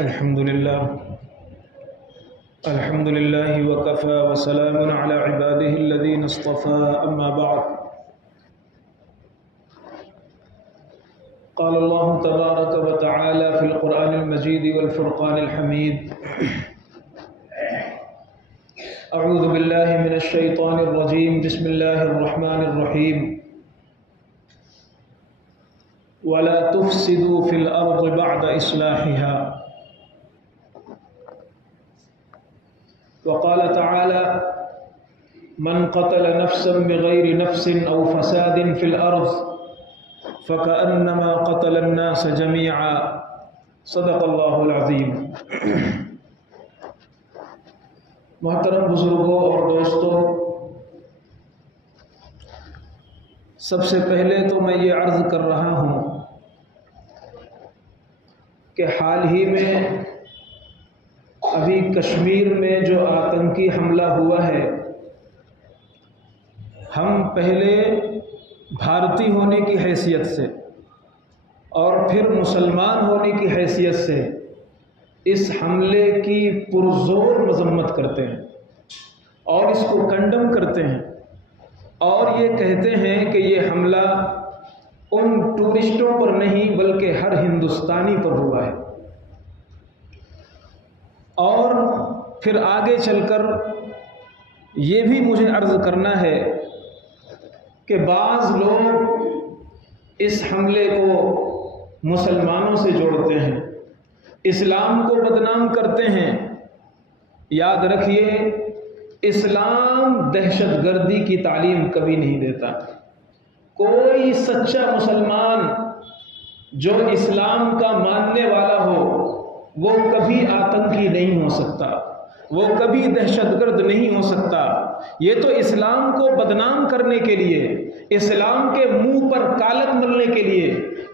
الحمد لله وكفى وسلام على عباده الذين اصطفى أما بعد قال الله تبارك وتعالى في القرآن المجيد والفرقان الحميد أعوذ بالله من الشيطان الرجيم بسم الله الرحمن الرحيم ولا تفسدوا في الأرض بعد إصلاحها وقال تعالى من قتل نفسا بغير نفس أو فساد في الأرض فكأنما قتل الناس جميعا صدق اللہ العظیم۔ محترم بزرگوں اور دوستوں، سب سے پہلے تو میں یہ عرض کر رہا ہوں کہ حال ہی میں ابھی کشمیر میں جو آتنکی حملہ ہوا ہے، ہم پہلے بھارتی ہونے کی حیثیت سے اور پھر مسلمان ہونے کی حیثیت سے اس حملے کی پرزور مذمت کرتے ہیں اور اس کو کنڈم کرتے ہیں، اور یہ کہتے ہیں کہ یہ حملہ ان ٹورسٹوں پر نہیں بلکہ ہر ہندوستانی پر ہوا ہے۔ اور پھر آگے چل کر یہ بھی مجھے عرض کرنا ہے کہ بعض لوگ اس حملے کو مسلمانوں سے جوڑتے ہیں، اسلام کو بدنام کرتے ہیں۔ یاد رکھیے، اسلام دہشت گردی کی تعلیم کبھی نہیں دیتا۔ کوئی سچا مسلمان جو اسلام کا ماننے والا ہو وہ کبھی آتنکی نہیں ہو سکتا، وہ کبھی دہشت گرد نہیں ہو سکتا۔ یہ تو اسلام کو بدنام کرنے کے لیے، اسلام کے منہ پر کالک ملنے کے لیے،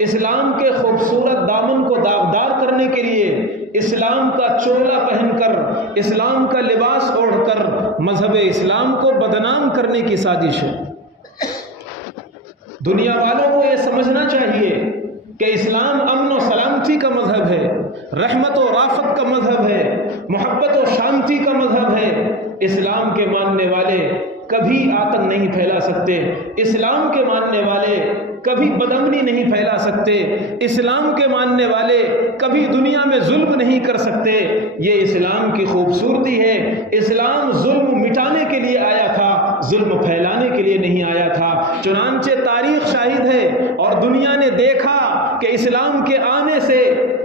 اسلام کے خوبصورت دامن کو داغدار کرنے کے لیے، اسلام کا چولا پہن کر، اسلام کا لباس اوڑھ کر مذہب اسلام کو بدنام کرنے کی سازش ہے۔ دنیا والوں کو یہ سمجھنا چاہیے کہ اسلام امن و سلامتی کا مذہب ہے، رحمت و رافت کا مذہب ہے، محبت و شانتی کا مذہب ہے۔ اسلام کے ماننے والے کبھی آتنک نہیں پھیلا سکتے، اسلام کے ماننے والے کبھی بدامنی نہیں پھیلا سکتے، اسلام کے ماننے والے کبھی دنیا میں ظلم نہیں کر سکتے۔ یہ اسلام کی خوبصورتی ہے۔ اسلام ظلم مٹانے کے لیے آیا تھا، ظلم پھیلانے کے لیے نہیں آیا تھا۔ چنانچہ تاریخ شاہد ہے اور دنیا نے دیکھا کہ اسلام کے آنے سے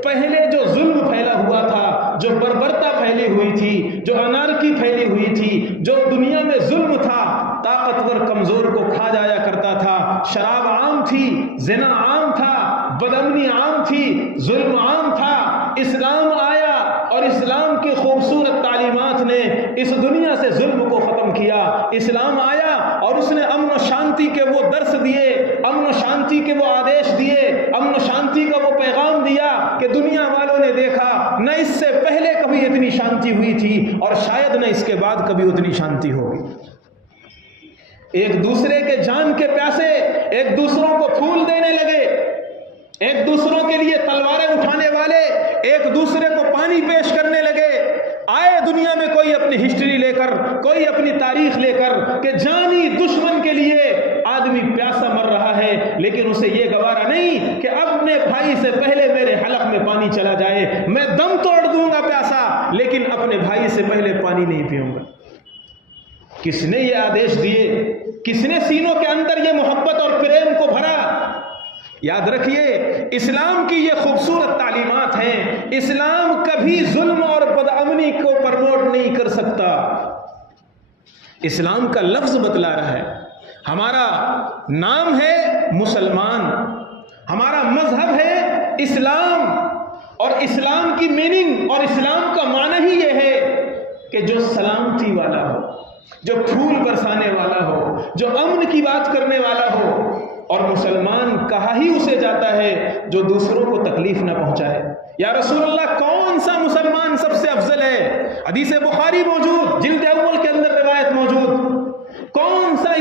پہلے جو ظلم پھیلا ہوا تھا، جو بربرتا پھیلی ہوئی تھی، جو انارکی پھیلی ہوئی تھی، جو دنیا میں ظلم تھا، طاقتور کمزور کو کھا جایا کرتا تھا، شراب عام تھی، زنا عام تھا، بدامنی عام تھی، ظلم عام تھا۔ اسلام آیا اور اسلام کی خوبصورت تعلیمات نے اس دنیا سے ظلم کو ختم کیا۔ اسلام آیا اور اس نے امن و شانتی کے وہ درس دیے، امن و شانتی کے وہ آدیش دیے، امن و شانتی کا وہ پیغام دیا کہ دنیا والوں نے دیکھا نہ اس سے پہلے کبھی اتنی شانتی ہوئی تھی اور شاید نہ اس کے بعد کبھی اتنی شانتی ہوگی۔ ایک دوسرے کے جان کے پیاسے ایک دوسروں کو پھول دینے لگے، ایک دوسروں کے لیے تلواریں اٹھانے والے ایک دوسرے کو پانی پیش کرنے لگے۔ آئے دنیا میں کوئی اپنی ہسٹری لے کر، کوئی اپنی تاریخ لے کر کہ جانی دشمن کے لیے آدمی پیاسا مر رہا ہے، لیکن اسے یہ گوارا نہیں کہ اپنے بھائی سے پہلے میرے حلق میں پانی چلا جائے۔ میں دم توڑ دوں گا پیاسا، لیکن اپنے بھائی سے پہلے پانی نہیں پیوں گا۔ کس نے یہ آدیش دیے؟ کس نے سینوں کے اندر یہ محبت اور پریم کو بھرا؟ یاد رکھیے، اسلام کی یہ خوبصورت تعلیمات ہیں۔ اسلام کبھی ظلم اور بدامنی کو پروموٹ نہیں کر سکتا۔ اسلام کا لفظ بتلا رہا ہے، ہمارا نام ہے مسلمان، ہمارا مذہب ہے اسلام، اور اسلام کی میننگ اور اسلام کا معنی ہی یہ ہے کہ جو سلامتی والا ہو، جو پھول برسانے والا ہو، جو امن کی بات کرنے والا ہو۔ اور مسلمان کہا ہی اسے جاتا ہے جو دوسروں کو تکلیف نہ پہنچائے۔ یا رسول اللہ، کون سا مسلمان سب سے افضل ہے؟ حدیث بخاری موجود، جلد اول کے اندر روایت موجود۔ کون سا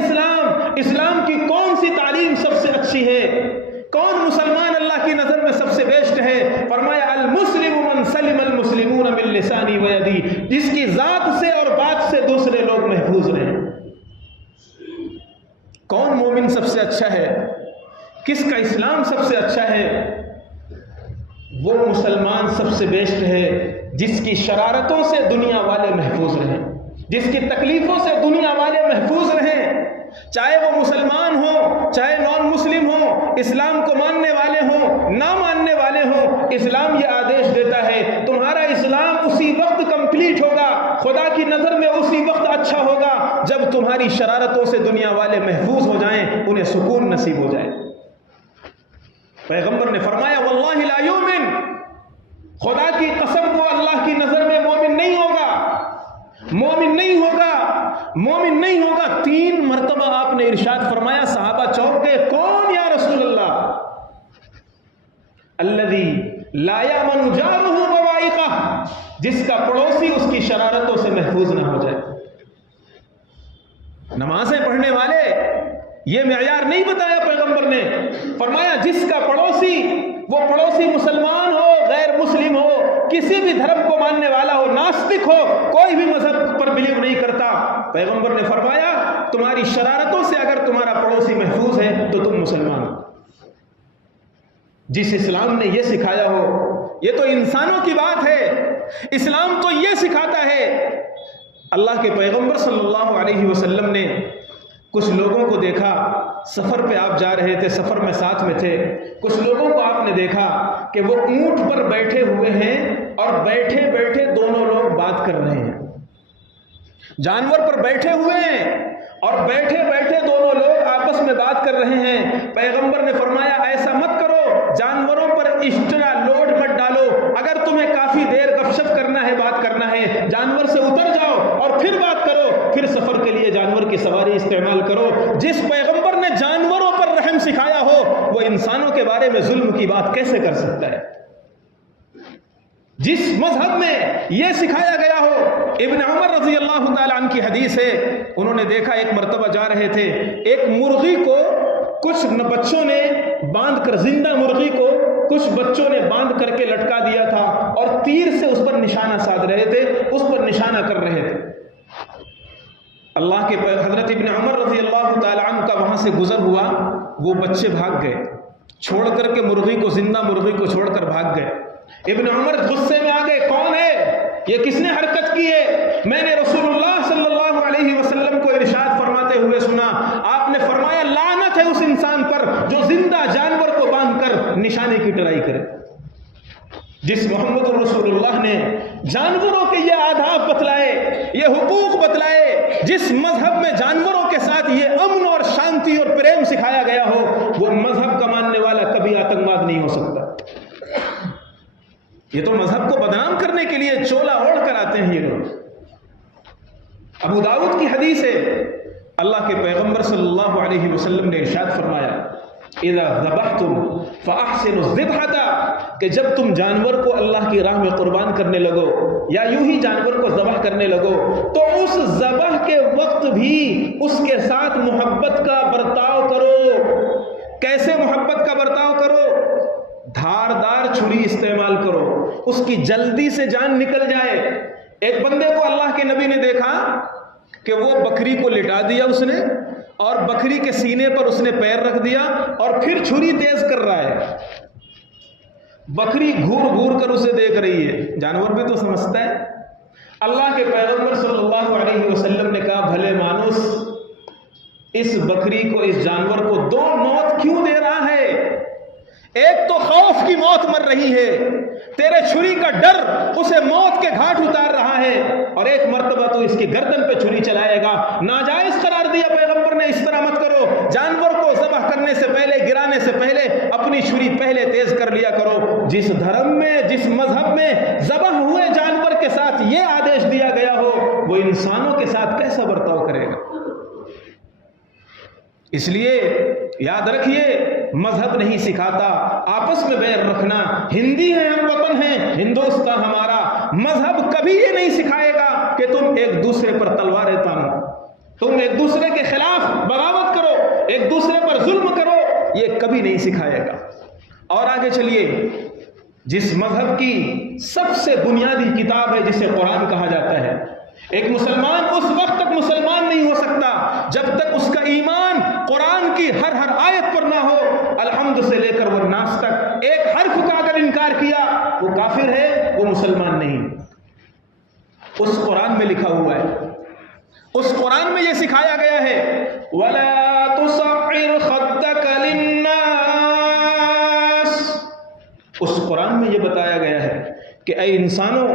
اسلام کی کون سی تعلیم سب سے اچھی ہے؟ کون مسلمان اللہ کی نظر میں سب سے بیسٹ ہے؟ فرمایا المسلم من سلم لسانی و یدی، جس کی ذات سے اور بات سے دوسرے لوگ محفوظ رہیں۔ کون مومن سب سے اچھا ہے؟ کس کا اسلام سب سے اچھا ہے؟ وہ مسلمان سب سے بیسٹ ہے جس کی شرارتوں سے دنیا والے محفوظ رہیں، جس کی تکلیفوں سے دنیا والے محفوظ رہیں، چاہے وہ مسلمان ہوں چاہے نان مسلم ہوں، اسلام کو ماننے والے ہوں نہ ماننے والے ہوں، اسلام یہ آدیش دیتا ہے تمہارا اسلام اسی وقت کمپلیٹ ہوگا، خدا کی نظر میں اسی وقت اچھا ہوگا جب تمہاری شرارتوں سے دنیا والے محفوظ ہو جائیں، انہیں سکون نصیب ہو جائے۔ پیغمبر نے فرمایا واللہ لا یؤمن، خدا کی قسم وہ اللہ کی نظر میں مومن نہیں ہوگا، مومن نہیں ہوگا، مومن نہیں ہوگا۔ 3 مرتبہ آپ نے ارشاد فرمایا، صحابہ چونک گئے، کون یا رسول اللہ؟ الذی لا یامن جارہ بوائقہ، جس کا پڑوسی اس کی شرارتوں سے محفوظ نہ ہو جائے۔ نمازیں پڑھنے والے یہ معیار نہیں بتایا پیغمبر نے، فرمایا جس کا پڑوسی، وہ پڑوسی مسلمان ہو غیر مسلم ہو، کسی بھی دھرم کو ماننے والا ہو، ناستک ہو، کوئی بھی مذہب پر بلیو نہیں کرتا، پیغمبر نے فرمایا تمہاری شرارتوں سے اگر تمہارا پڑوسی محفوظ ہے تو تم مسلمان ہو۔ جس اسلام نے یہ سکھایا ہو، یہ تو انسانوں کی بات ہے، اسلام تو یہ سکھاتا ہے۔ اللہ کے پیغمبر صلی اللہ علیہ وسلم نے کچھ لوگوں کو دیکھا، سفر پہ آپ جا رہے تھے، سفر میں ساتھ میں تھے، کچھ لوگوں کو آپ نے دیکھا کہ وہ اونٹ پر بیٹھے ہوئے ہیں اور بیٹھے بیٹھے دونوں لوگ بات کر رہے ہیں، جانور پر بیٹھے ہوئے ہیں اور بیٹھے بیٹھے دونوں لوگ آپس میں بات کر رہے ہیں۔ پیغمبر نے فرمایا ایسا مت کرو، جانوروں پر ایکسٹرا لوڈ مت ڈالو، اگر تمہیں کافی دیر گپ شپ کرنا ہے، بات کرنا ہے، جانور سے اتر جاؤ اور پھر بات کرو، پھر سفر کے لیے جانور کی سواری استعمال کرو۔ جس پیغمبر نے جانوروں پر رحم سکھایا ہو، وہ انسانوں کے بارے میں ظلم کی بات کیسے کر سکتا ہے؟ جس مذہب میں یہ سکھایا گیا ہو، ابن عمر رضی اللہ تعالیٰ عنہ کی حدیث ہے، انہوں نے دیکھا ایک مرتبہ جا رہے تھے، ایک مرغی کو کچھ بچوں نے باندھ کر، زندہ مرغی کو کچھ بچوں نے باندھ کر کے لٹکا دیا تھا اور تیر سے اس پر نشانہ سادھ رہے تھے، اس پر نشانہ کر رہے تھے۔ اللہ کے حضرت ابن عمر رضی اللہ تعالیٰ عنہ کا وہاں سے گزر ہوا، وہ بچے بھاگ گئے، چھوڑ کر کے مرغی کو، زندہ مرغی کو چھوڑ کر بھاگ گئے۔ ابن عمر غصے میں آ گئے، کون ہے یہ، کس نے حرکت کی ہے؟ میں نے رسول اللہ صلی اللہ علیہ وسلم کو ارشاد فرماتے ہوئے سنا، آپ نے فرمایا لعنت ہے اس انسان پر جو زندہ جانور کو باندھ کر نشانے کی ٹرائی کرے۔ جس محمد رسول اللہ نے جانوروں کے یہ آداب بتلائے، یہ حقوق بتلائے، جس مذہب میں جانوروں کے ساتھ یہ امن اور شانتی اور پریم سکھایا گیا ہو، وہ مذہب کا ماننے والا کبھی آتنکواد نہیں ہو سکتا۔ یہ تو مذہب کو بدنام کرنے کے لیے چولا اوڑھ کر آتے ہیں یہ لوگ۔ ابو داؤد کی حدیث ہے، اللہ کے پیغمبر صلی اللہ علیہ وسلم نے ارشاد فرمایا اذا ذبحتم فاحسنوا الذبحۃ، کہ جب تم جانور کو اللہ کی راہ میں قربان کرنے لگو یا یوں ہی جانور کو ذبح کرنے لگو تو اس ذبح کے وقت بھی اس کے ساتھ محبت کا برتاؤ کرو۔ کیسے محبت کا برتاؤ کرو؟ دھاردار چھری استعمال کرو، اس کی جلدی سے جان نکل جائے۔ ایک بندے کو اللہ کے نبی نے دیکھا کہ وہ بکری کو لٹا دیا اس نے، اور بکری کے سینے پر اس نے پیر رکھ دیا اور پھر چھری تیز کر رہا ہے۔ بکری گھور گھور کر اسے دیکھ رہی ہے، جانور بھی تو سمجھتا ہے۔ اللہ کے پیغمبر صلی اللہ علیہ وسلم نے کہا بھلے مانوس، اس بکری کو، اس جانور کو 2 موت کیوں دے رہا ہے؟ ایک تو خوف کی موت مر رہی ہے، تیرے چھری کا ڈر اسے موت کے گھاٹ اتار رہا ہے، اور ایک مرتبہ تو اس کی گردن پہ چھری چلائے گا۔ ناجائز قرار دیا پیغمبر نے، اس طرح مت کرو۔ جانور کو ذبح کرنے سے پہلے، گرانے سے پہلے اپنی چھری پہلے تیز کر لیا کرو۔ جس دھرم میں، جس مذہب میں ذبح ہوئے جانور کے ساتھ یہ آدیش دیا گیا ہو، وہ انسانوں کے ساتھ کیسا برتاؤ کرے گا؟ اس لیے یاد رکھیے، مذہب نہیں سکھاتا آپس میں بیر رکھنا۔ ہندی ہیں، ہم وطن ہیں، ہندوستان ہمارا۔ مذہب کبھی یہ نہیں سکھائے گا کہ تم ایک دوسرے پر تلواریں تانو، تم ایک دوسرے کے خلاف بغاوت کرو، ایک دوسرے پر ظلم کرو، یہ کبھی نہیں سکھائے گا۔ اور آگے چلیے، جس مذہب کی سب سے بنیادی کتاب ہے جسے قرآن کہا جاتا ہے. ایک مسلمان اس وقت تک مسلمان نہیں ہو سکتا جب تک اس کا ایمان قرآن کی ہر آیت پر نہ ہو. الحمد سے لے کر وہ ناس تک ایک حرف کا اگر انکار کیا وہ کافر ہے، وہ مسلمان نہیں. اس قرآن میں لکھا ہوا ہے، اس قرآن میں یہ سکھایا گیا ہے وَلَا تُصَعِّرْ خَدَّكَ لِلنَّاسِ. اس قرآن میں یہ بتایا گیا ہے کہ اے انسانوں،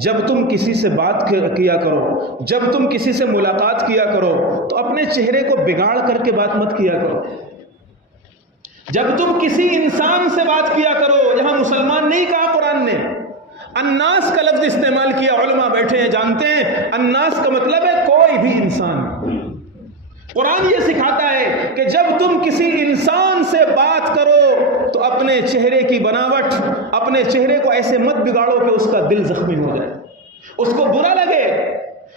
جب تم کسی سے بات کیا کرو، جب تم کسی سے ملاقات کیا کرو تو اپنے چہرے کو بگاڑ کر کے بات مت کیا کرو. جب تم کسی انسان سے بات کیا کرو، یہاں مسلمان نہیں کہا قرآن نے، الناس کا لفظ استعمال کیا. علماء بیٹھے ہیں جانتے ہیں الناس کا مطلب ہے کوئی بھی انسان. قرآن یہ سکھاتا ہے کہ جب تم کسی انسان سے بات کرو تو اپنے چہرے کی بناوٹ، اپنے چہرے کو ایسے مت بگاڑو کہ اس کا دل زخمی ہو جائے، اس کو برا لگے.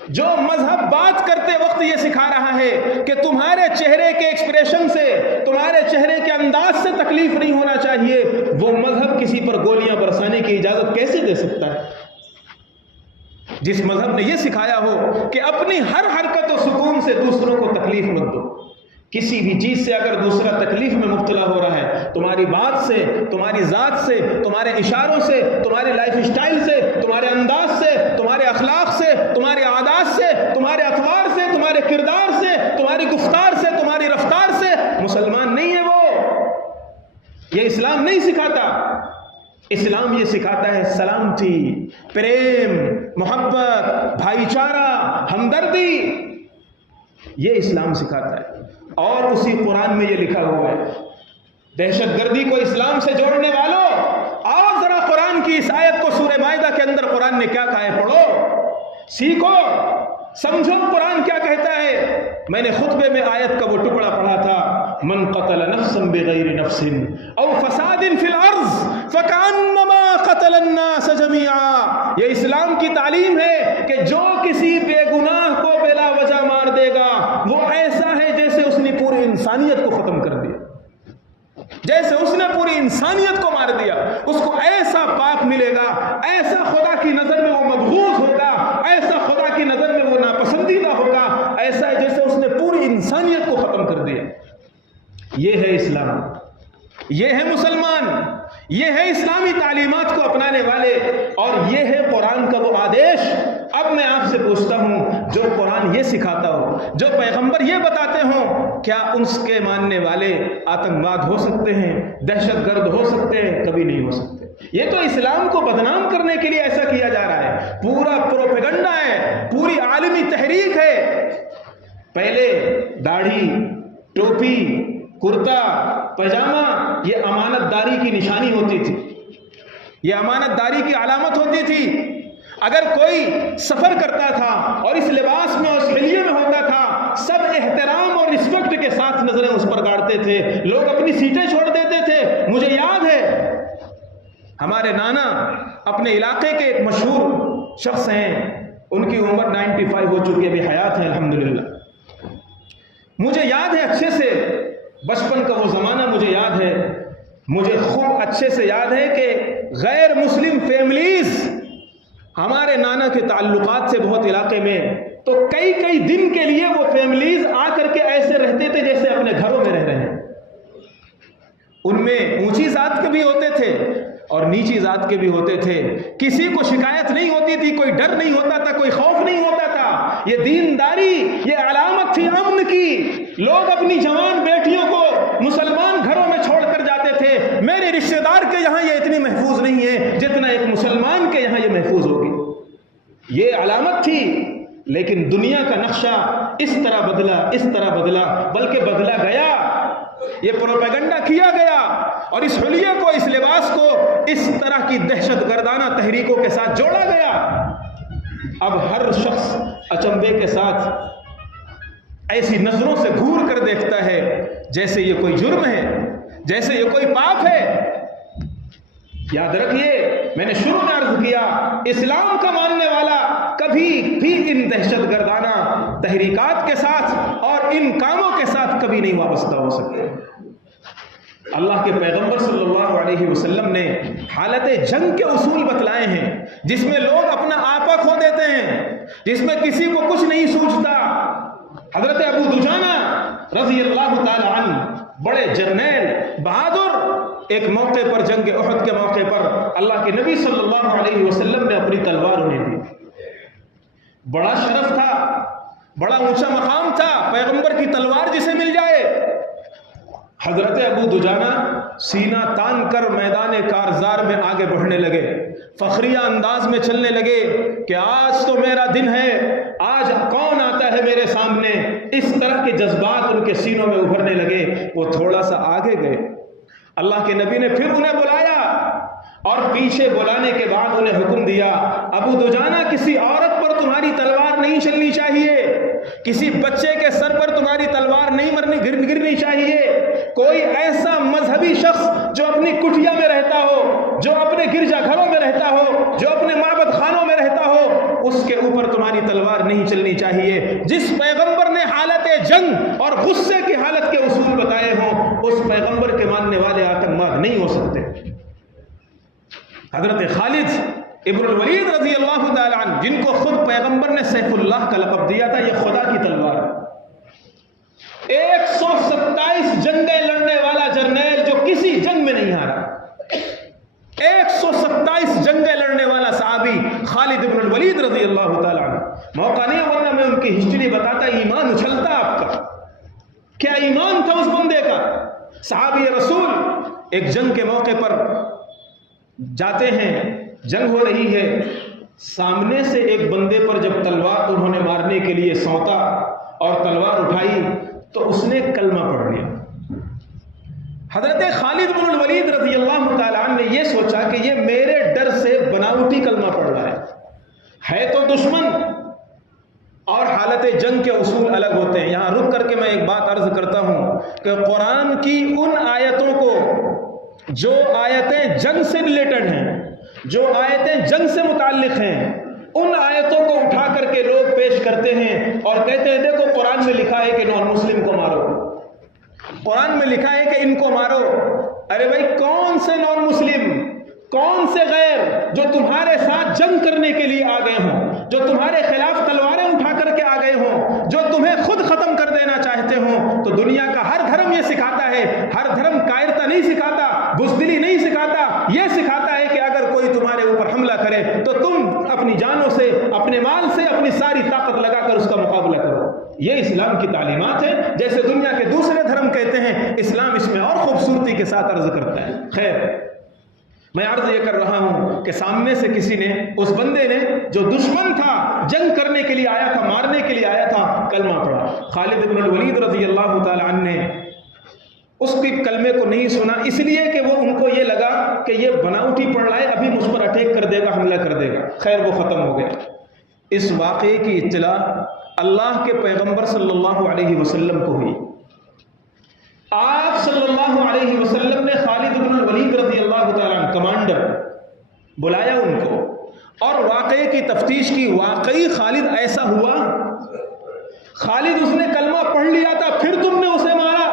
جو مذہب بات کرتے وقت یہ سکھا رہا ہے کہ تمہارے چہرے کے ایکسپریشن سے، تمہارے چہرے کے انداز سے تکلیف نہیں ہونا چاہیے، وہ مذہب کسی پر گولیاں برسانے کی اجازت کیسے دے سکتا ہے؟ جس مذہب نے یہ سکھایا ہو کہ اپنی ہر حرکت و سکون سے دوسروں کو تکلیف مت دو. کسی بھی چیز سے اگر دوسرا تکلیف میں مبتلا ہو رہا ہے، تمہاری بات سے، تمہاری ذات سے، تمہارے اشاروں سے، تمہارے لائف اسٹائل سے، تمہارے انداز سے، تمہارے اخلاق سے، تمہارے عادات سے، تمہارے اطوار سے، تمہارے کردار سے، تمہاری گفتار سے، تمہاری رفتار سے مسلمان نہیں ہے وہ. یہ اسلام نہیں سکھاتا. اسلام یہ سکھاتا ہے سلامتی، پریم، محبت، بھائی چارہ، ہمدردی. یہ اسلام سکھاتا ہے. اور اسی قرآن میں یہ لکھا ہوا ہے دہشت گردی کو اسلام سے جوڑنے والوں، آؤ ذرا قرآن کی اس آیت کو سورہ مائدہ کے اندر قرآن نے کیا کہا ہے پڑھو، سیکھو، سمجھو قرآن کیا کہتا ہے. میں نے خطبے میں آیت کا وہ ٹکڑا پڑھا تھا، من قتل نفسا بغیر نفس او فساد فی الارض فکأنما قتل الناس جميعا. یہ اسلام کی تعلیم ہے کہ جو کسی بے گناہ کو بلا وجہ مار دے گا وہ ایسا ہے جیسے اس نے پوری انسانیت کو ختم کر دیا، جیسے اس نے پوری انسانیت کو مار دیا. اس کو ایسا پاپ ملے گا، ایسا خدا کی نظر میں وہ مبغوض ہوگا، ایسا خدا کی نظر میں وہ ناپسندیدہ ہوگا، ایسا ہے جیسے اس نے پوری انسانیت کو ختم کر دیا. یہ ہے اسلام، یہ ہے مسلمان، یہ ہے اسلامی تعلیمات کو اپنانے والے، اور یہ ہے قرآن کا وہ آدیش. اب میں آپ سے پوچھتا ہوں، جو قرآن یہ سکھاتا ہو، جو پیغمبر یہ بتاتے ہوں، کیا اس کے ماننے والے آتنکواد ہو سکتے ہیں، دہشت گرد ہو سکتے ہیں؟ کبھی نہیں ہو سکتے. یہ تو اسلام کو بدنام کرنے کے لیے ایسا کیا جا رہا ہے، پورا پروپیگنڈا ہے، پوری عالمی تحریک ہے. پہلے داڑھی، ٹوپی، کرتا، پاجامہ یہ امانت داری کی نشانی ہوتی تھی، یہ امانت داری کی علامت ہوتی تھی. اگر کوئی سفر کرتا تھا اور اس لباس میں، اس حلیے میں ہوتا تھا، سب احترام اور رسپیکٹ کے ساتھ نظریں اس پر گاڑتے تھے، لوگ اپنی سیٹیں چھوڑ دیتے تھے. مجھے یاد ہے ہمارے نانا اپنے علاقے کے ایک مشہور شخص ہیں، ان کی عمر 95 ہو چکی ہے، ابھی حیات ہیں الحمدللہ. مجھے یاد ہے اچھے سے، بچپن کا وہ زمانہ مجھے یاد ہے، مجھے خوب اچھے سے یاد ہے کہ غیر مسلم فیملیز ہمارے نانا کے تعلقات سے بہت علاقے میں، تو کئی کئی دن کے لیے وہ فیملیز آ کر کے ایسے رہتے تھے جیسے اپنے گھروں میں رہ رہے ہیں. ان میں اونچی ذات کے بھی ہوتے تھے اور نیچی ذات کے بھی ہوتے تھے. کسی کو شکایت نہیں ہوتی تھی، کوئی ڈر نہیں ہوتا تھا، کوئی خوف نہیں ہوتا تھا. یہ دینداری، یہ علامت تھی امن کی. لوگ اپنی جوان بیٹیوں کو مسلمان گھروں میں چھوڑ کر جاتے تھے. میرے رشتہ دار کے یہاں یہ اتنی محفوظ نہیں ہے جتنا ایک مسلمان کے یہاں یہ محفوظ ہوگی. یہ علامت تھی. لیکن دنیا کا نقشہ اس طرح بدلا، اس طرح بدلا، بلکہ بدلا گیا. یہ پروپیگنڈا کیا گیا اور اس حلیے کو، اس لباس کو اس طرح کی دہشت گردانہ تحریکوں کے ساتھ جوڑا گیا. اب ہر شخص اچنبے کے ساتھ ایسی نظروں سے گھور کر دیکھتا ہے جیسے یہ کوئی جرم ہے، جیسے یہ کوئی پاپ ہے. یاد رکھیے، میں نے شروع میں عرض کیا، اسلام کا ماننے والا کبھی بھی ان دہشت گردانہ تحریکات کے ساتھ اور ان کاموں کے ساتھ کبھی نہیں وابستہ ہو سکتے. اللہ کے پیغمبر صلی اللہ علیہ وسلم نے حالت جنگ کے اصول بتلائے ہیں، جس میں لوگ اپنا آپا کھو دیتے ہیں، جس میں کسی کو کچھ نہیں سوچتا۔ حضرت ابو دجانہ رضی اللہ تعالی عنہ، بڑے جرنیل، بہادر، ایک موقع پر جنگ احد کے موقع پر اللہ کے نبی صلی اللہ علیہ وسلم نے اپنی تلوار انہیں دی۔ بڑا شرف تھا، بڑا اونچا مقام تھا، پیغمبر کی تلوار جسے مل جائے۔ حضرت ابو دجانہ سینہ تان کر میدان کارزار میں آگے بڑھنے لگے، فخریہ انداز میں چلنے لگے کہ آج تو میرا دن ہے، آج کون آتا ہے میرے سامنے۔ اس طرح کے جذبات ان کے سینوں میں ابھرنے لگے۔ وہ تھوڑا سا آگے گئے، اللہ کے نبی نے پھر انہیں بلایا، اور پیچھے بلانے کے بعد انہیں حکم دیا، ابو دجانہ کسی عورت پر تمہاری تلوار نہیں چلنی چاہیے، کسی بچے کے سر پر تمہاری تلوار نہیں گرنی چاہیے۔ کوئی ایسا مذہبی شخص جو اپنی کٹیا میں رہتا ہو، جو اپنے گرجا گھروں میں رہتا ہو، جو اپنے معبد خانوں میں رہتا ہو، اس کے اوپر تمہاری تلوار نہیں چلنی چاہیے۔ جس پیغمبر نے حالت جنگ اور غصے کی حالت کے اصول بتائے ہوں، اس پیغمبر کے ماننے والے آتنکواد نہیں ہو سکتے۔ حضرت خالد ابن الولید رضی اللہ تعالی عنہ، جن کو خود پیغمبر نے سیف اللہ کا لقب دیا تھا، یہ خدا کی تلوار ہے۔ 127 جنگیں لڑنے والا جرنیل جو کسی جنگ میں نہیں ہارا، 127 جنگیں لڑنے والا صحابی خالد ابن الولید رضی اللہ تعالی عنہ۔ موقع نہیں ورنہ میں ان کی ہسٹری بتاتا، ایمان اچھلتا آپ کا۔ کیا ایمان تھا اس بندے کا! صحابی رسول ایک جنگ کے موقع پر جاتے ہیں، جنگ ہو رہی ہے، سامنے سے ایک بندے پر جب تلوار انہوں نے مارنے کے لیے سونتا اور تلوار اٹھائی تو اس نے کلمہ پڑھ لیا۔ حضرت خالد بن الولید رضی اللہ تعالیٰ عنہ نے یہ سوچا کہ یہ میرے ڈر سے بناوٹی کلمہ پڑھ رہا ہے تو دشمن، اور حالت جنگ کے اصول الگ ہوتے ہیں۔ یہاں رک کر کے میں ایک بات عرض کرتا ہوں کہ قرآن کی ان آیتوں کو جو آیتیں جنگ سے ریلیٹڈ ہیں، جو آیتیں جنگ سے متعلق ہیں، ان آیتوں کو اٹھا کر کے لوگ پیش کرتے ہیں اور کہتے ہیں دیکھو قرآن میں لکھا ہے کہ نان مسلم کو مارو، قرآن میں لکھا ہے کہ ان کو مارو۔ ارے بھائی، کون سے نان مسلم، کون سے غیر جو تمہارے ساتھ جنگ کرنے کے لیے آ گئے ہوں، جو تمہارے خلاف تلواریں اٹھا کر کے آ گئے ہوں، جو تمہیں خود ختم کر دینا چاہتے ہوں؟ تو دنیا کا ہر دھرم یہ سکھاتا ہے، ہر دھرم کائرتا نہیں سکھاتا، بزدلی نہیں سکھاتا، یہ سکھاتا ہے کہ اگر کوئی تمہارے اوپر حملہ کرے تو تم اپنی جانوں سے، اپنے مال سے، اپنی ساری طاقت لگا کر اس کا مقابلہ کرو۔ یہ اسلام کی تعلیمات ہے۔ جیسے دنیا کے دوسرے دھرم کہتے ہیں، اسلام اس میں اور خوبصورتی کے ساتھ عرض کرتا ہے۔ خیر، میں عرض یہ کر رہا ہوں کہ سامنے سے کسی نے، اس بندے نے جو دشمن تھا، جنگ کرنے کے لیے آیا تھا، مارنے کے لیے آیا تھا، کلمہ پڑھا۔ خالد بن الولید رضی اللہ تعالی عنہ نے اس کے کلمے کو نہیں سنا، اس لیے کہ وہ ان کو یہ لگا کہ یہ بناوٹی پڑھ رہا ہے، ابھی مجھ پر اٹیک کر دے گا، حملہ کر دے گا۔ خیر، وہ ختم ہو گیا۔ اس واقعے کی اطلاع اللہ کے پیغمبر صلی اللہ علیہ وسلم کو ہوئی۔ آپ صلی اللہ علیہ وسلم نے خالد بن الولید رضی اللہ تعالیٰ عنہ، کمانڈر، بلایا ان کو اور واقعے کی تفتیش کی۔ واقعی خالد ایسا ہوا؟ خالد اس نے کلمہ پڑھ لیا تھا، پھر تم نے اسے مارا؟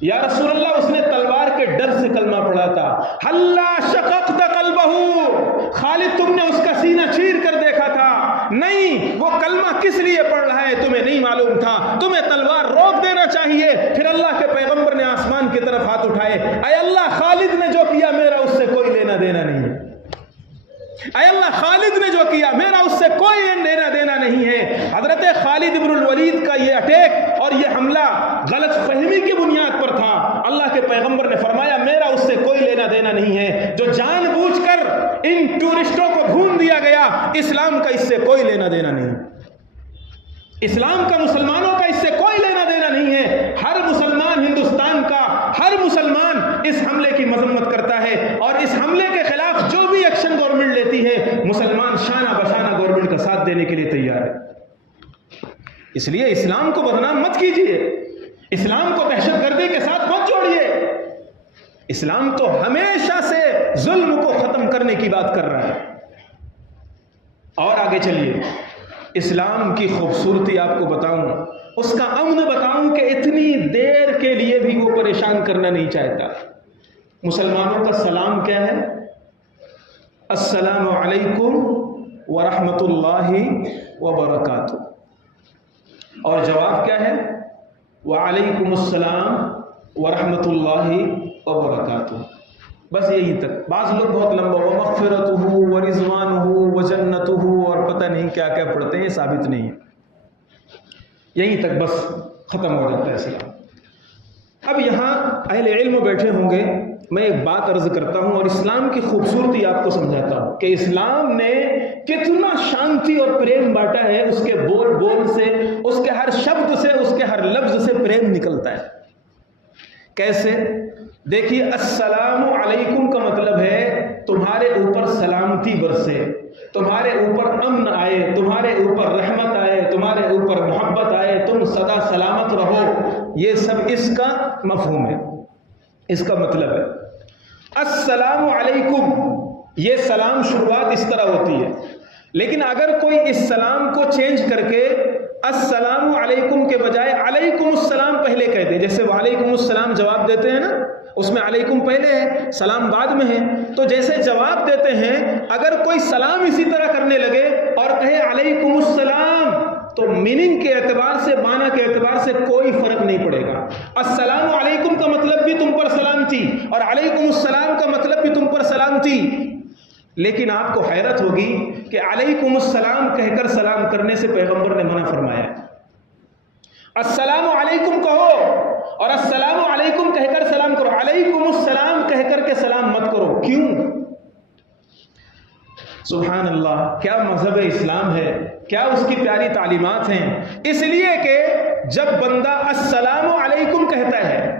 یا رسول اللہ، اس نے تلوار کے ڈر سے کلمہ پڑھا تھا۔ ہلا شققت قلبہ، خالد تم نے اس کا سینہ چیر کر دیکھا تھا؟ نہیں، وہ کلمہ کس لیے پڑھ رہا ہے تمہیں نہیں معلوم تھا، تمہیں تلوار روک دینا چاہیے۔ پھر اللہ کے پیغمبر نے آسمان کی طرف ہاتھ اٹھائے، اے اللہ، خالد نے جو کیا میرا اس سے کوئی لینا دینا نہیں ہے۔ اے اللہ، خالد نے جو کیا میرا اس سے کوئی لینا دینا نہیں ہے۔ حضرت خالد بن الولید کا یہ اٹیک اور یہ حملہ غلط فہمی کی بنیاد پر تھا۔ اللہ کے پیغمبر نے فرمایا میرا اس سے کوئی لینا دینا نہیں ہے۔ جو جان بوجھ کر ان ٹورسٹوں کو بھون دیا گیا، اسلام کا اس سے کوئی لینا دینا نہیں، اسلام کا مسلمانوں کا اس سے کوئی لینا دینا نہیں ہے۔ ہر مسلمان، ہندوستان کا ہر مسلمان اس حملے کی مذمت کرتا ہے، اور اس حملے کے خلاف جو بھی ایکشن گورنمنٹ لیتی ہے، مسلمان شانہ بشانہ گورنمنٹ کا ساتھ دینے کے لیے تیار ہے۔ اس لیے اسلام کو بدنام مت کیجیے، اسلام کو دہشت گردی کے ساتھ مت جوڑیے۔ اسلام تو ہمیشہ سے ظلم کو ختم کرنے کی بات کر رہا ہے۔ اور آگے چلیے، اسلام کی خوبصورتی آپ کو بتاؤں، اس کا امن بتاؤں کہ اتنی دیر کے لیے بھی وہ پریشان کرنا نہیں چاہتا۔ مسلمانوں کا سلام کیا ہے؟ السلام علیکم ورحمۃ اللہ وبرکاتہ، اور جواب کیا ہے؟ وعلیکم السلام ورحمۃ اللہ وبرکاتہ، بس یہی تک۔ بعض لوگ بہت لمبا ومغفرتہ ورضوانہ وجنتہ اور پتہ نہیں کیا کیا پڑھتے ہیں، ثابت نہیں ہے، یہیں تک بس ختم ہو جاتا ہے اسلام۔ اب یہاں اہل علم بیٹھے ہوں گے، میں ایک بات عرض کرتا ہوں اور اسلام کی خوبصورتی آپ کو سمجھاتا ہوں کہ اسلام نے کتنا شانتی اور پریم بانٹا ہے۔ اس کے بول بول سے، اس کے ہر شبد سے، اس کے ہر لفظ سے پریم نکلتا ہے۔ کیسے؟ دیکھیے، السلام علیکم کا مطلب ہے تمہارے اوپر سلامتی برسے، تمہارے اوپر امن آئے، تمہارے اوپر رحمت آئے، تمہارے اوپر محبت آئے، تم سدا سلامت رہو۔ یہ سب اس کا مفہوم ہے، اس کا مطلب ہے۔ السلام علیکم، یہ سلام شروعات اس طرح ہوتی ہے، لیکن اگر کوئی اس سلام کو چینج کر کے السلام علیکم کے بجائے علیکم السلام پہلے کہہ دے، جیسے وعلیکم السلام جواب دیتے ہیں نا، اس میں علیکم پہلے ہے، سلام بعد میں ہے، تو جیسے جواب دیتے ہیں اگر کوئی سلام اسی طرح کرنے لگے اور کہے علیکم السلام، تو میننگ کے اعتبار سے، معنی کے اعتبار سے کوئی فرق نہیں پڑے گا۔ السلام علیکم کا مطلب بھی تم پر سلامتی اور علیکم السلام کا مطلب بھی تم پر سلامتی، لیکن آپ کو حیرت ہوگی کہ علیکم السلام کہہ کر سلام کرنے سے پیغمبر نے منع فرمایا۔ السلام علیکم کہو اور السلام علیکم کہہ کر سلام کرو، علیکم السلام کہہ کر کے سلام مت کرو۔ کیوں؟ سبحان اللہ، کیا مذہب اسلام ہے، کیا اس کی پیاری تعلیمات ہیں۔ اس لیے کہ جب بندہ السلام علیکم کہتا ہے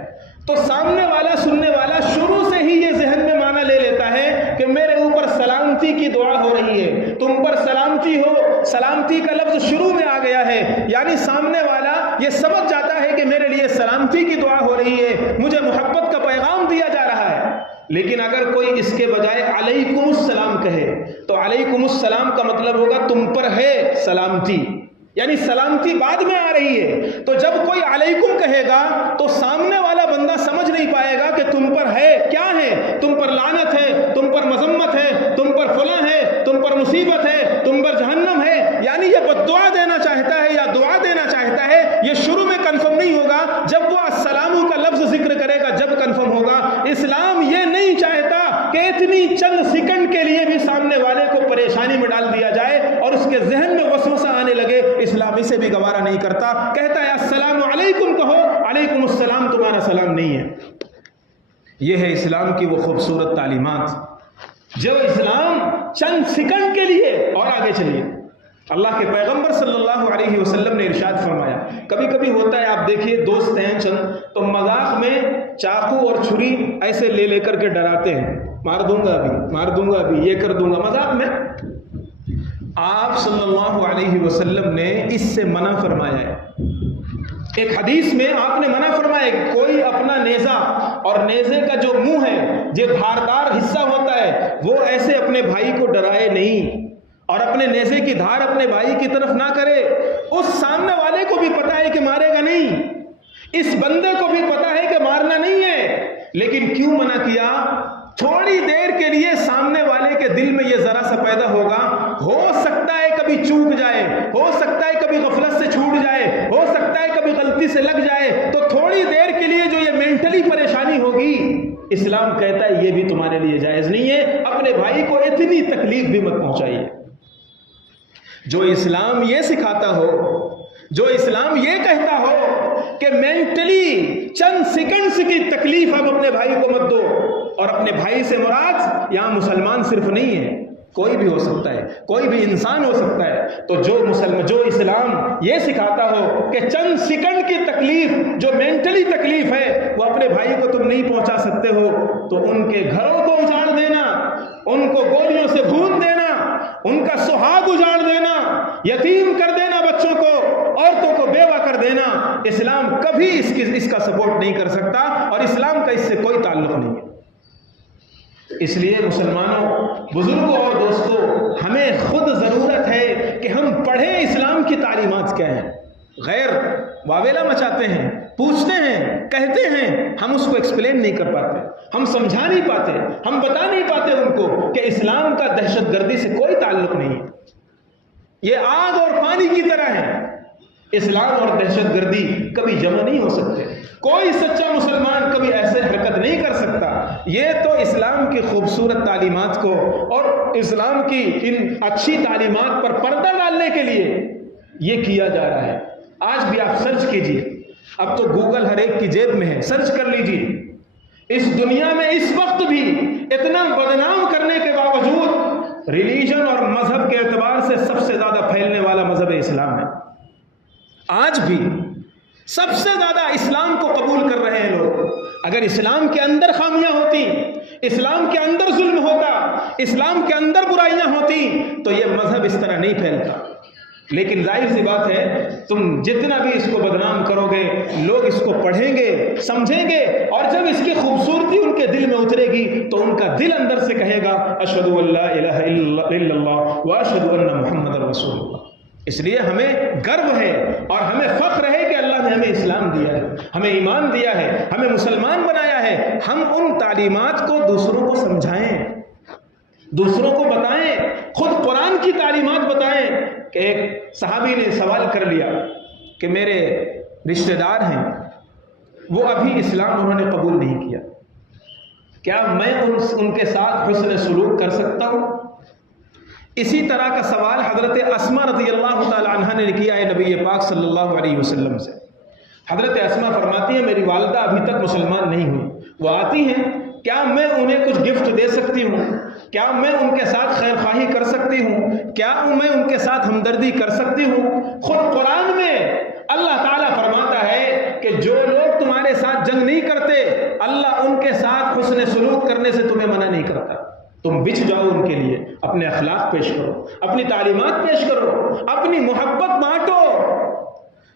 تو سامنے والا، سننے والا شروع سے ہی یہ ذہن میں معنی لے لیتا ہے کہ میرے اوپر سلامتی کی دعا ہو رہی ہے، تم پر سلامتی ہو، سلامتی کا لفظ شروع میں آ گیا ہے، یعنی سامنے والا یہ سمجھ جاتا ہے کہ میرے لیے سلامتی کی دعا ہو رہی ہے، مجھے محبت کا پیغام دیا جا رہا ہے۔ لیکن اگر کوئی اس کے بجائے علیکم السلام کہے تو علیکم السلام کا مطلب ہوگا تم پر ہے سلامتی، یعنی سلامتی بعد میں آ رہی ہے۔ تو جب کوئی علیکم کہے گا تو سامنے والا بندہ سمجھ نہیں پائے گا کہ تم پر ہے کیا ہے، تم پر لعنت ہے، تم پر مذمت ہے، تم پر فلاں ہے، تم پر مصیبت ہے، تم پر جہنم ہے، یعنی یہ بددعا دینا چاہتا ہے یا دعا دینا چاہتا ہے، یہ شروع میں کنفرم نہیں ہوگا، جب وہ السلام کا لفظ ذکر کرے گا جب کنفرم ہوگا۔ اسلام یہ نہیں چاہتا کہ اتنی چند سیکنڈ کے لیے بھی سامنے والے کو پریشانی میں ڈال دیا جائے اور اس کے ذہن میں وسوسہ آنے لگے، اسلام اسے بھی گوارا نہیں کرتا، کہتا ہے السلام علیکم کہو، علیکم السلام تمہارا سلام نہیں ہے۔ یہ ہے اسلام کی وہ خوبصورت تعلیمات جو اسلام چند سیکنڈ کے لیے۔ اور آگے چلیے، اللہ کے پیغمبر صلی اللہ علیہ وسلم نے ارشاد فرمایا، کبھی کبھی ہوتا ہے، آپ دیکھیے دوست ہیں چند تو مذاق میں چاقو اور چھری ایسے لے لے کر کے ڈراتے ہیں، مار دوں گا ابھی، مار دوں گا ابھی، یہ کر دوں گا، مذاق میں۔ آپ صلی اللہ علیہ وسلم نے اس سے منع فرمایا ہے۔ ایک حدیث میں آپ نے منع فرمایا کہ کوئی اپنا نیزہ اور نیزے کا جو منہ ہے، جو دھاردار حصہ ہوتا ہے، وہ ایسے اپنے بھائی کو ڈرائے نہیں اور اپنے نیزے کی دھار اپنے بھائی کی طرف نہ کرے۔ اس سامنے والے کو بھی پتا ہے کہ مارے گا نہیں، اس بندے کو بھی پتا ہے کہ مارنا نہیں ہے، لیکن کیوں منع کیا؟ تھوڑی دیر کے لیے سامنے والے کے دل میں یہ ذرا سا پیدا ہوگا، ہو سکتا ہے کبھی چوک جائے، ہو سکتا ہے کبھی غفلت سے چھوٹ جائے، ہو سکتا ہے کبھی غلطی سے لگ جائے، تو تھوڑی دیر کے لیے جو یہ مینٹلی پریشانی ہوگی، اسلام کہتا ہے یہ بھی تمہارے لیے جائز نہیں ہے، اپنے بھائی کو اتنی تکلیف بھی مت پہنچائیے۔ جو اسلام یہ سکھاتا ہو، جو اسلام یہ کہتا ہو کہ مینٹلی چند سیکنڈز کی تکلیف اب اپنے بھائی کو مت دو، اور اپنے بھائی سے مراد یہاں مسلمان صرف نہیں ہے، کوئی بھی ہو سکتا ہے، کوئی بھی انسان ہو سکتا ہے، تو جو اسلام یہ سکھاتا ہو کہ چند سیکنڈ کی تکلیف، جو مینٹلی تکلیف ہے، وہ اپنے بھائی کو تم نہیں پہنچا سکتے ہو، تو ان کے گھروں کو اجاڑ دینا، ان کو گولیوں سے بھون دینا، ان کا سہاگ اجاڑ دینا، یتیم کر دینا بچوں کو، عورتوں کو بیوہ کر دینا، اسلام کبھی اس کا سپورٹ نہیں کر سکتا، اور اسلام کا اس سے کوئی تعلق نہیں ہے۔ اس لیے مسلمانوں، بزرگوں اور دوستوں، ہمیں خود ضرورت ہے کہ ہم پڑھیں اسلام واویلا مچاتے ہیں، پوچھتے ہیں، کہتے ہیں، ہم اس کو ایکسپلین نہیں کر پاتے، ہم سمجھا نہیں پاتے، ہم بتا نہیں پاتے ان کو کہ اسلام کا دہشت گردی سے کوئی تعلق نہیں ہے، یہ آگ اور پانی کی طرح ہے۔ اسلام اور دہشت گردی کبھی جمع نہیں ہو سکتے، کوئی سچا مسلمان کبھی ایسے حرکت نہیں کر سکتا۔ یہ تو اسلام کی خوبصورت تعلیمات کو اور اسلام کی ان اچھی تعلیمات پر پردہ ڈالنے کے لیے یہ کیا جا رہا ہے۔ آج بھی آپ سرچ کیجئے، اب تو گوگل ہر ایک کی جیب میں ہے، سرچ کر لیجئے، اس دنیا میں اس وقت بھی اتنا بدنام کرنے کے باوجود ریلیجن اور مذہب کے اعتبار سے سب سے زیادہ پھیلنے والا مذہب اسلام ہے۔ آج بھی سب سے زیادہ اسلام کو قبول کر رہے ہیں لوگ۔ اگر اسلام کے اندر خامیاں ہوتی، اسلام کے اندر ظلم ہوتا، اسلام کے اندر برائیاں ہوتی تو یہ مذہب اس طرح نہیں پھیلتا۔ لیکن ظاہر سی بات ہے، تم جتنا بھی اس کو بدنام کرو گے، لوگ اس کو پڑھیں گے، سمجھیں گے، اور جب اس کی خوبصورتی ان کے دل میں اترے گی تو ان کا دل اندر سے کہے گا اشہد ان لا الہ الا اللہ واشہد ان محمد رسول اللہ۔ اس لیے ہمیں گرو ہے اور ہمیں فخر ہے کہ اللہ نے ہمیں اسلام دیا ہے، ہمیں ایمان دیا ہے، ہمیں مسلمان بنایا ہے۔ ہم ان تعلیمات کو دوسروں کو سمجھائیں، دوسروں کو بتائیں، خود قرآن کی تعلیمات بتائیں۔ کہ ایک صحابی نے سوال کر لیا کہ میرے رشتہ دار ہیں، وہ ابھی اسلام انہوں نے قبول نہیں کیا، کیا میں ان کے ساتھ حسن سلوک کر سکتا ہوں؟ اسی طرح کا سوال حضرت اسما رضی اللہ تعالی عنہ نے کیا ہے نبی پاک صلی اللہ علیہ وسلم سے۔ حضرت اسما فرماتی ہیں میری والدہ ابھی تک مسلمان نہیں ہوئی، وہ آتی ہیں، کیا میں انہیں کچھ گفٹ دے سکتی ہوں؟ کیا میں ان کے ساتھ خیر خواہی کر سکتی ہوں؟ کیا میں ان کے ساتھ ہمدردی کر سکتی ہوں؟ خود قرآن میں اللہ تعالیٰ فرماتا ہے کہ جو لوگ تمہارے ساتھ جنگ نہیں کرتے، اللہ ان کے ساتھ حسن سلوک کرنے سے تمہیں منع نہیں کرتا۔ تم بچھ جاؤ ان کے لیے، اپنے اخلاق پیش کرو، اپنی تعلیمات پیش کرو، اپنی محبت بانٹو۔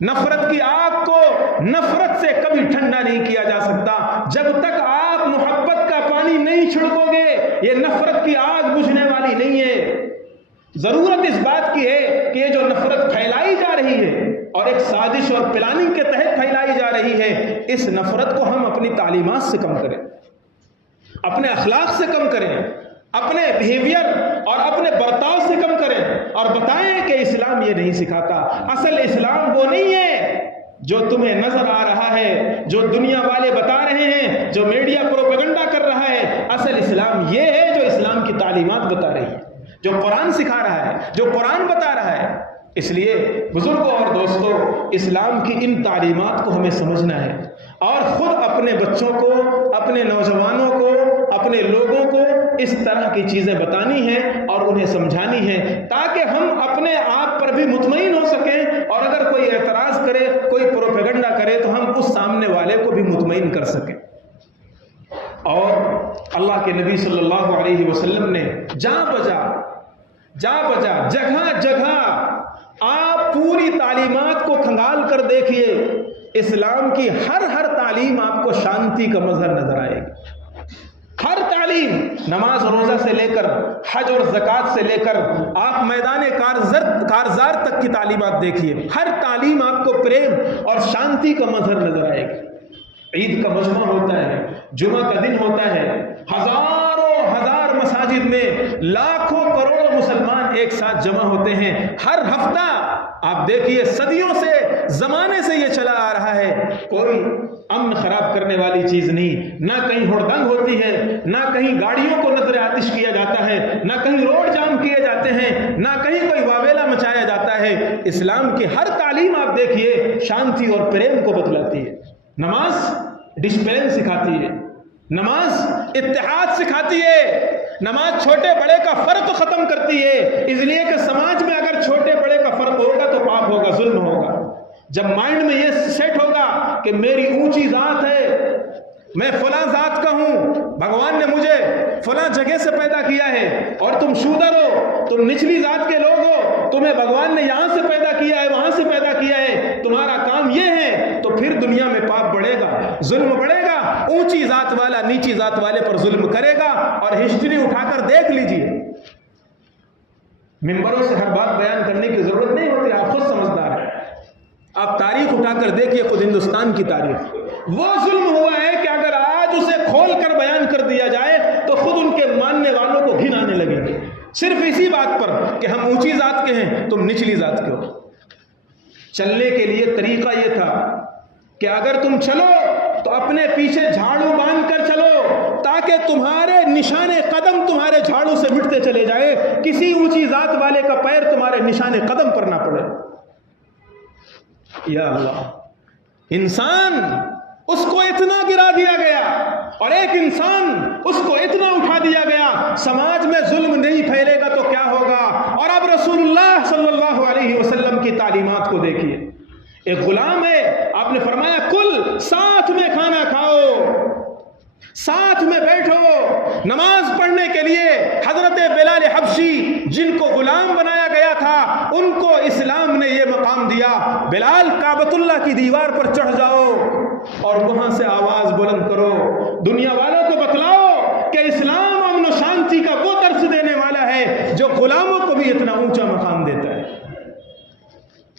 نفرت کی آگ کو نفرت سے کبھی ٹھنڈا نہیں کیا جا سکتا۔ جب تک آپ محبت کا پانی نہیں چھڑکو گے، یہ نفرت کی آگ بجھنے والی نہیں ہے۔ ضرورت اس بات کی ہے کہ یہ جو نفرت پھیلائی جا رہی ہے اور ایک سازش اور پلاننگ کے تحت پھیلائی جا رہی ہے، اس نفرت کو ہم اپنی تعلیمات سے کم کریں، اپنے اخلاق سے کم کریں، اپنے بیہیویئر اور اپنے برتاؤ سے کم کریں، اور بتائیں کہ اسلام یہ نہیں سکھاتا۔ اصل اسلام وہ نہیں ہے جو تمہیں نظر آ رہا ہے، جو دنیا والے بتا رہے ہیں، جو میڈیا پروپیگنڈا کر رہا ہے۔ اصل اسلام یہ ہے جو اسلام کی تعلیمات بتا رہی ہے، جو قرآن سکھا رہا ہے، جو قرآن بتا رہا ہے۔ اس لیے بزرگوں اور دوستوں، اسلام کی ان تعلیمات کو ہمیں سمجھنا ہے اور خود اپنے بچوں کو، اپنے نوجوانوں کو، اپنے لوگوں کو اس طرح کی چیزیں بتانی ہیں اور انہیں سمجھانی ہیں، تاکہ ہم اپنے آپ پر بھی مطمئن ہو سکیں، اور اگر کوئی اعتراض کرے، کوئی پروپیگنڈا کرے تو ہم اس سامنے والے کو بھی مطمئن کر سکیں۔ اور اللہ کے نبی صلی اللہ علیہ وسلم نے جا بجا جگہ جگہ آپ پوری تعلیمات کو کھنگال کر دیکھیے، اسلام کی ہر تعلیم آپ کو شانتی کا مظہر نظر آئے گی۔ ہر تعلیم، نماز روزہ سے لے کر حج اور زکوٰۃ سے لے کر آپ میدان کارزار تک کی تعلیمات دیکھیے، ہر تعلیم آپ کو پریم اور شانتی کا مظہر نظر آئے گی۔ عید کا مجمع ہوتا ہے، جمعہ کا دن ہوتا ہے، ہزاروں ہزار مساجد میں لاکھوں کروڑوں مسلمان ایک ساتھ جمع ہوتے ہیں۔ ہر ہفتہ آپ دیکھیے، صدیوں سے، زمانے سے یہ چلا آ رہا ہے، کوئی امن خراب کرنے والی چیز نہیں، نہ کہیں ہڑدنگ ہوتی ہے، نہ کہیں گاڑیوں کو نظر آتش کیا جاتا ہے، نہ کہیں روڈ جام کیے جاتے ہیں، نہ کہیں کوئی واویلا مچایا جاتا ہے۔ اسلام کی ہر تعلیم آپ دیکھیے شانتی اور پریم کو بتلاتی ہے۔ نماز ڈسپلن سکھاتی ہے، نماز اتحاد سکھاتی ہے، نماز چھوٹے بڑے کا فرق ختم کرتی ہے، اس لیے کہ سماج میں اگر چھوٹے بڑے کا فرق ہوگا تو پاپ ہوگا، ظلم ہوگا۔ جب مائنڈ میں یہ سیٹ ہوگا کہ میری اونچی ذات ہے، میں فلاں ذات کا ہوں، بھگوان نے مجھے فلاں جگہ سے پیدا کیا ہے، اور تم شودر ہو، تم نچلی ذات کے لوگ ہو، تمہیں بھگوان نے یہاں سے پیدا کیا ہے، وہاں سے پیدا کیا ہے، تمہارا کام یہ ہے، تو پھر دنیا میں پاپ بڑھے گا، ظلم بڑھے گا، اونچی ذات والا نیچی ذات والے پر ظلم کرے گا۔ اور ہسٹری اٹھا کر دیکھ لیجئے، ممبروں سے ہر بات بیان کرنے کی ضرورت نہیں ہوتی، آپ خود سمجھدار ہیں۔ آپ تاریخ اٹھا کر دیکھیے، خود ہندوستان کی تاریخ، وہ ظلم ہوا ہے کہ اگر آج اسے کھول کر بیان کر دیا جائے تو خود ان کے ماننے والوں کو گھن آنے لگے گی، صرف اسی بات پر کہ ہم اونچی ذات کے ہیں، تم نچلی ذات کے ہو۔ چلنے کے لیے طریقہ یہ تھا کہ اگر تم چلو تو اپنے پیچھے جھاڑو باندھ کر چلو، تاکہ تمہارے نشان قدم تمہارے جھاڑو سے مٹتے چلے جائے، کسی اونچی ذات والے کا پیر تمہارے نشان قدم پر نہ پڑے۔ یا اللہ، انسان اس کو اتنا گرا دیا گیا، اور ایک انسان اس کو اتنا اٹھا دیا گیا، سماج میں ظلم نہیں پھیلے گا تو کیا ہوگا؟ اور اب رسول اللہ صلی اللہ علیہ وسلم کی تعلیمات کو دیکھیے۔ ایک غلام ہے، آپ نے فرمایا کل، ساتھ میں کھانا کھاؤ، ساتھ میں بیٹھو۔ نماز پڑھنے کے لیے حضرت بلال حبشی جن کو غلام بنایا گیا تھا، ان کو اسلام نے یہ مقام دیا، بلال کعبۃ اللہ کی دیوار پر چڑھ جاؤ اور وہاں سے آواز بلند کرو، دنیا والوں کو بتلاؤ کہ اسلام امن و شانتی کا وہ درس دینے والا ہے جو غلاموں کو بھی اتنا اونچا مقام دیتا ہے۔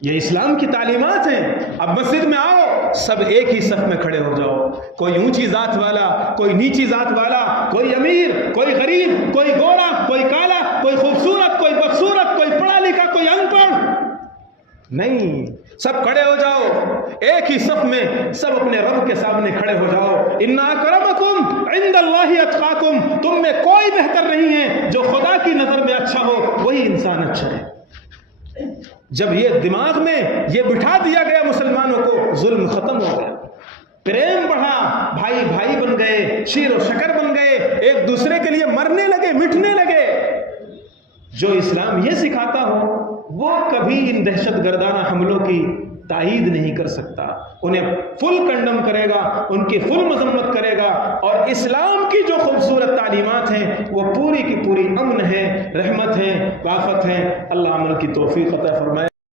یہ اسلام کی تعلیمات ہیں۔ اب مسجد میں آؤ، سب ایک ہی صف میں کھڑے ہو جاؤ، کوئی اونچی ذات والا، کوئی نیچی ذات والا، کوئی امیر، کوئی غریب، کوئی گورا، کوئی کالا، کوئی خوبصورت، کوئی بدصورت، کوئی پڑھا لکھا، کوئی ان پڑھ، نہیں، سب کھڑے ہو جاؤ ایک ہی صف میں، سب اپنے رب کے سامنے کھڑے ہو جاؤ۔ ان اکرمکم عند اللہ اتقاکم، تم میں کوئی بہتر نہیں ہے، جو خدا کی نظر میں اچھا ہو وہی انسان اچھا ہے۔ جب یہ دماغ میں یہ بٹھا دیا گیا مسلمانوں کو، ظلم ختم ہو گیا، پریم بڑھا، بھائی بھائی بن گئے، شیر و شکر بن گئے، ایک دوسرے کے لیے مرنے لگے، مٹنے لگے۔ جو اسلام یہ سکھاتا ہو وہ کبھی ان دہشت گردانہ حملوں کی تائید نہیں کر سکتا، انہیں فل کنڈم کرے گا، ان کی فل مذمت کرے گا، اور اسلام کی جو خوبصورت تعلیمات ہیں وہ پوری کی پوری امن ہے، رحمت ہے، وافت ہے۔ اللہ عمل کی توفیق عطا فرمائے۔